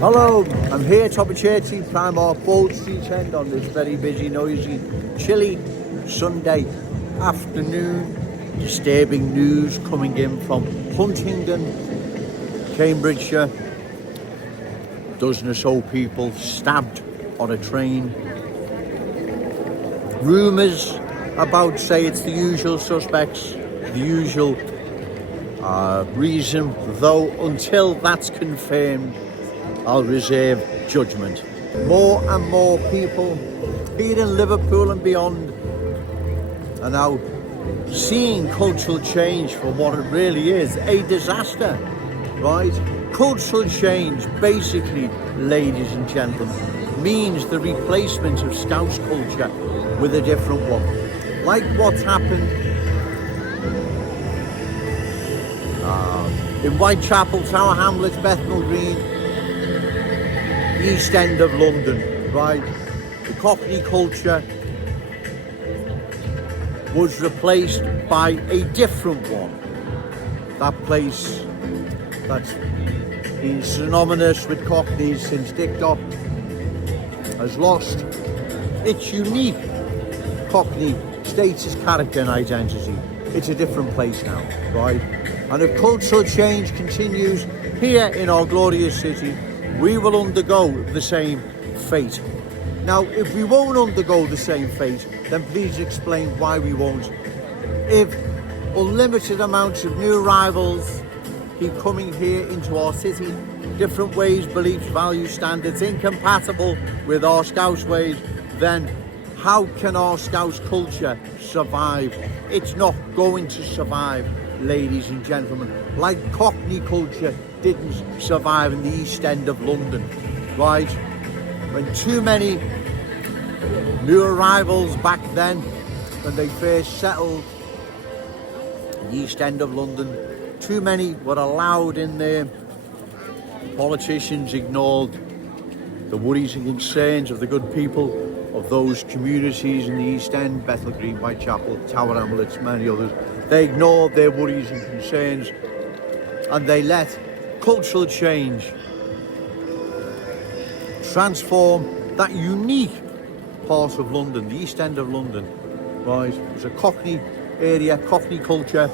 Hello, I'm here top of Chertsey, Primark, Bold Street End on this very busy, noisy, chilly Sunday afternoon. Disturbing news coming in from Huntingdon, Cambridgeshire. A dozen or so people stabbed on a train. Rumours about say it's the usual suspects, the usual reason, though until that's confirmed, I'll reserve judgment. More and more people here in Liverpool and beyond are now seeing cultural change for what it really is, a disaster, right? Cultural change, basically, ladies and gentlemen, means the replacement of Scouse culture with a different one. Like what's happened in Whitechapel, Tower Hamlets, Bethnal Green, the East End of London, right? The Cockney culture was replaced by a different one. That place that's been synonymous with Cockneys since Dick Dock has lost its unique Cockney status, character and identity. It's a different place now, right? And if cultural change continues here in our glorious city, we will undergo the same fate. Now, if we won't undergo the same fate, then please explain why we won't. If unlimited amounts of new arrivals keep coming here into our city, different ways, beliefs, values, standards, incompatible with our Scouse ways, then how can our Scouse culture survive? It's not going to survive, ladies and gentlemen, like Cockney culture didn't survive in the East End of London, right? When too many new arrivals back then, when they first settled in the East End of London, too many were allowed in there. Politicians ignored the worries and concerns of the good people of those communities in the East End, Bethnal Green, Whitechapel, Tower Hamlets, many others. They ignored their worries and concerns and they let cultural change transform that unique part of London, the East End of London, right? It's a Cockney area, Cockney culture,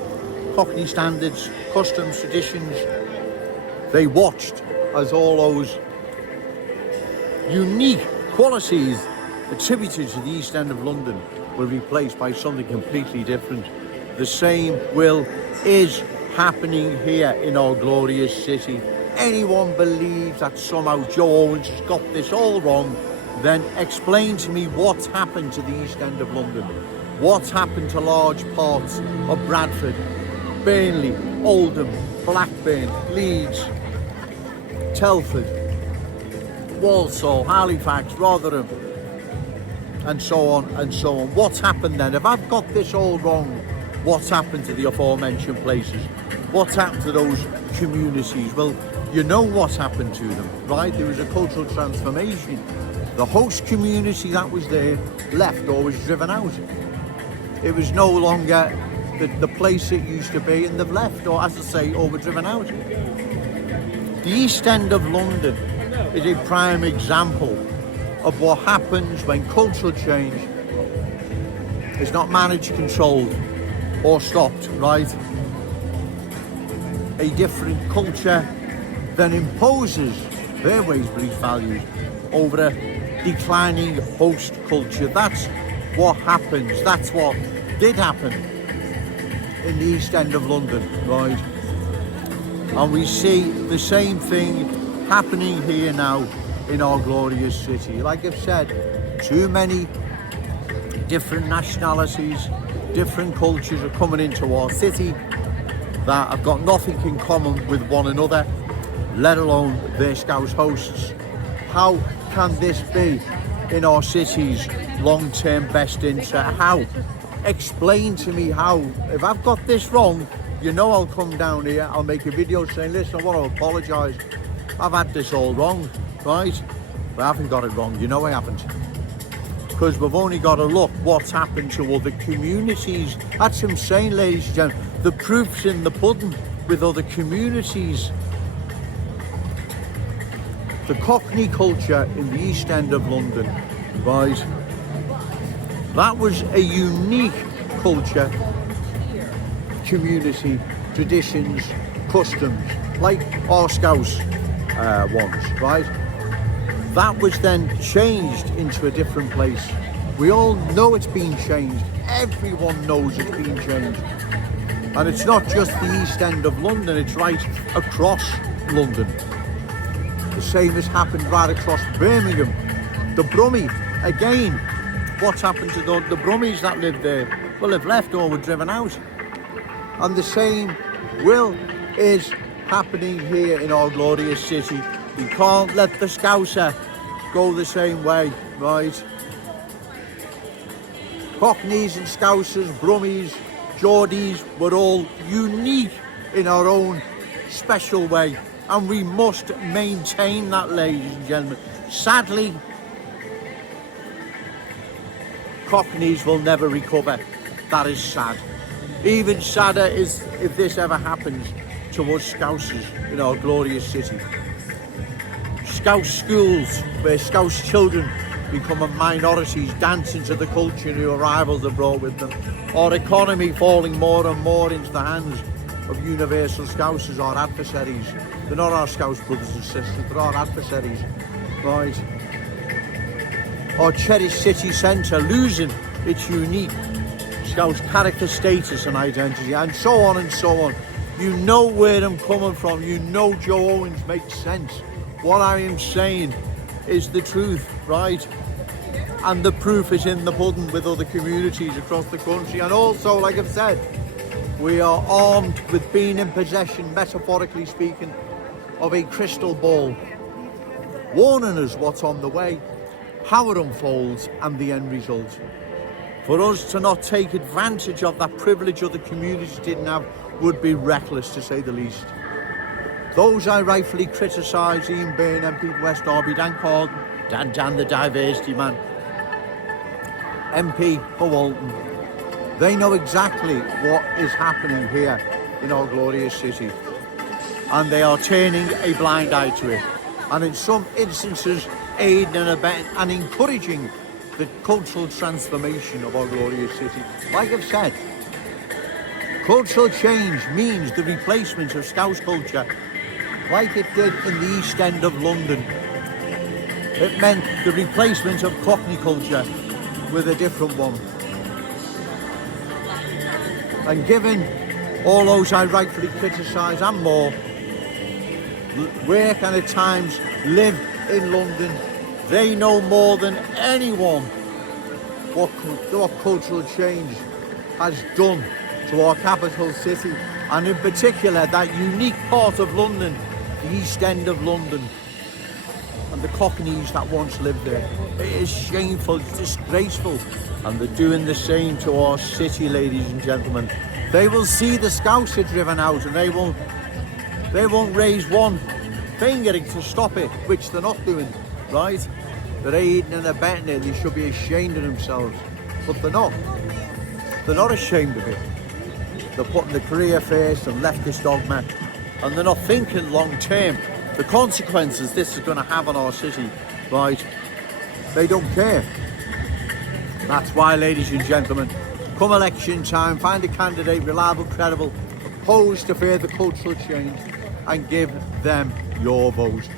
Cockney standards, customs, traditions. They watched as all those unique qualities attributed to the East End of London were replaced by something completely different. The same is happening here in our glorious city. Anyone believes that somehow Joe Owens has got this all wrong, then explain to me what's happened to the East End of London. What's happened to large parts of Bradford, Burnley, Oldham, Blackburn, Leeds, Telford, Walsall, Halifax, Rotherham, and so on and so on. What's happened then? If I've got this all wrong, what's happened to the aforementioned places? What's happened to those communities? Well, you know what's happened to them, right? There was a cultural transformation. The host community that was there left or was driven out. It was no longer the place it used to be, and they've left, or as I say, or were driven out. The East End of London is a prime example of what happens when cultural change is not managed, controlled, or stopped, right? A different culture then imposes their ways, beliefs, values over a declining host culture. That's what happens. That's what did happen in the East End of London, right? And we see the same thing happening here now in our glorious city. Like I've said, too many different nationalities, different cultures are coming into our city that have got nothing in common with one another, let alone their Scouse hosts. How can this be in our city's long-term best interest? How? Explain to me how. If I've got this wrong, you know I'll come down here, I'll make a video saying, listen, I want to apologise. I've had this all wrong, right? But I haven't got it wrong, you know I haven't. Because we've only got to look what's happened to other communities. That's what I'm saying, ladies and gentlemen. The proof's in the pudding with other communities. The Cockney culture in the East End of London, right? That was a unique culture, community, traditions, customs, like our Scouse ones, right? That was then changed into a different place. We all know it's been changed. Everyone knows it's been changed. And it's not just the East End of London, it's right across London. The same has happened right across Birmingham. The Brummie, again, what's happened to the Brummies that live there? Well, they've left or were driven out. And the same is happening here in our glorious city. We can't let the Scouser go the same way, right? Cockneys and Scousers, Brummies, Geordies, we're all unique in our own special way, and we must maintain that, ladies and gentlemen. Sadly, Cockneys will never recover. That is sad. Even sadder is if this ever happens to us Scousers in our glorious city. Scouse schools where Scouse children become a minorities, dancing to the culture new arrivals have brought with them. Our economy falling more and more into the hands of universal Scousers, our adversaries. They're not our Scouse brothers and sisters, they're our adversaries, right? Our cherished city centre losing its unique Scouse character, status and identity, and so on and so on. You know where I'm coming from. You know Joe Owens makes sense. What I am saying is the truth, right? And the proof is in the pudding with other communities across the country. And also, like I've said, we are armed with being in possession, metaphorically speaking, of a crystal ball, warning us what's on the way, how it unfolds and the end result. For us to not take advantage of that privilege other communities didn't have would be reckless, to say the least. Those I rightfully criticise, Ian Byrne, MP for West Derby, Dan Corden, Dan the diversity man, MP for Walton, they know exactly what is happening here in our glorious city, and they are turning a blind eye to it, and in some instances aiding and abetting and encouraging the cultural transformation of our glorious city. Like I've said, cultural change means the replacement of Scouse culture, like it did in the East End of London. It meant the replacement of Cockney culture with a different one. And given all those I rightfully criticise and more, work and at times live in London, they know more than anyone what cultural change has done to our capital city, and in particular that unique part of London, the East End of London, and the Cockneys that once lived there. It is shameful, it's disgraceful, and they're doing the same to our city, ladies and gentlemen. They will see the Scouser driven out and they won't raise one finger to stop it, which they're not doing, right? They're aiding and abetting it. They should be ashamed of themselves, but they're not. They're not ashamed of it. They're putting the career first and leftist dogma, and they're not thinking long term. The consequences this is going to have on our city, right? They don't care. That's why, ladies and gentlemen, come election time, find a candidate, reliable, credible, opposed to further cultural change, and give them your vote.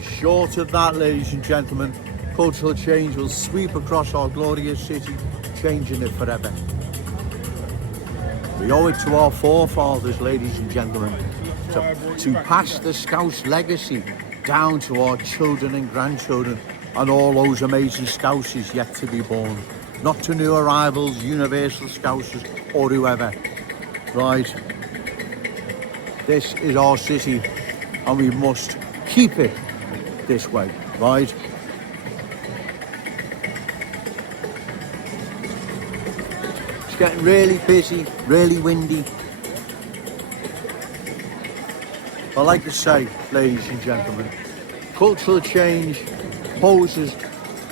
Short of that, ladies and gentlemen, cultural change will sweep across our glorious city, changing it forever. We owe it to our forefathers, ladies and gentlemen, to pass the Scouse legacy down to our children and grandchildren and all those amazing Scouses yet to be born. Not to new arrivals, universal Scousers or whoever, right? This is our city and we must keep it this way, right? It's getting really busy, really windy. I like to say, ladies and gentlemen, cultural change poses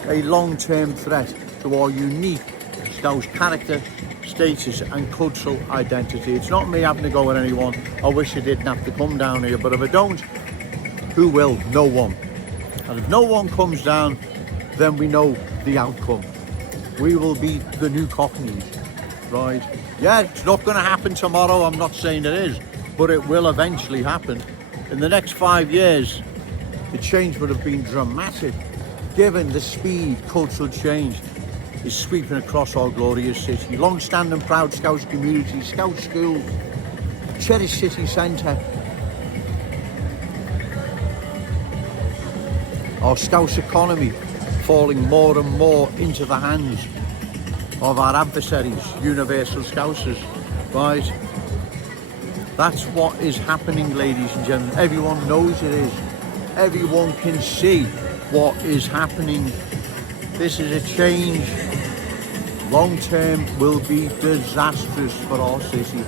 a long-term threat to our unique Scouse character, status and cultural identity. It's not me having to go at anyone. I wish I didn't have to come down here, but if I don't, who will? No one. And if no one comes down, then we know the outcome. We will be the new Cockneys, right? Yeah, it's not going to happen tomorrow. I'm not saying it is, but it will eventually happen. In the next 5 years, the change would have been dramatic, given the speed cultural change is sweeping across our glorious city. Long-standing proud Scouse community, Scouse school, cherished city centre. Our Scouse economy falling more and more into the hands of our adversaries, universal Scousers, right? That's what is happening, ladies and gentlemen. Everyone knows it is. Everyone can see what is happening. This is a change. Long term will be disastrous for our city.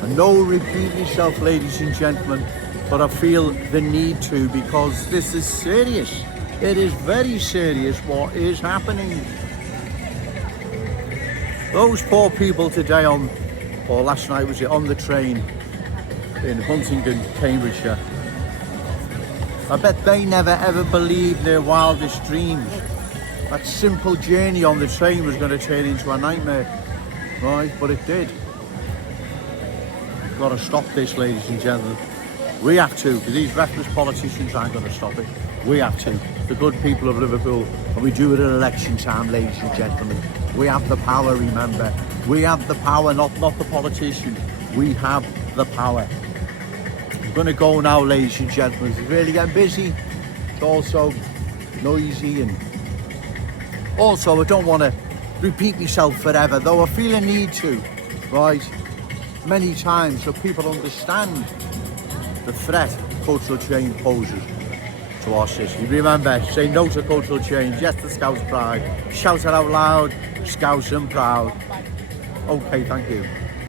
And no repeat yourself, ladies and gentlemen, but I feel the need to, because this is serious. It is very serious what is happening. Those poor people today or last night was it, on the train in Huntingdon, Cambridgeshire. I bet they never ever believed their wildest dreams. That simple journey on the train was going to turn into a nightmare, right? But it did. We've got to stop this, ladies and gentlemen. We have to, because these reckless politicians aren't going to stop it. We have to. The good people of Liverpool, and we do it at election time, ladies and gentlemen. We have the power, remember. We have the power, not the politicians. We have the power. I'm going to go now, ladies and gentlemen. It's really getting busy. It's also noisy, and also I don't want to repeat myself forever, though I feel a need to, right? Many times, so people understand the threat cultural change poses to our city. Remember, say no to cultural change, yes to Scouse pride. Shout it out loud, Scouse and proud. Okay, thank you.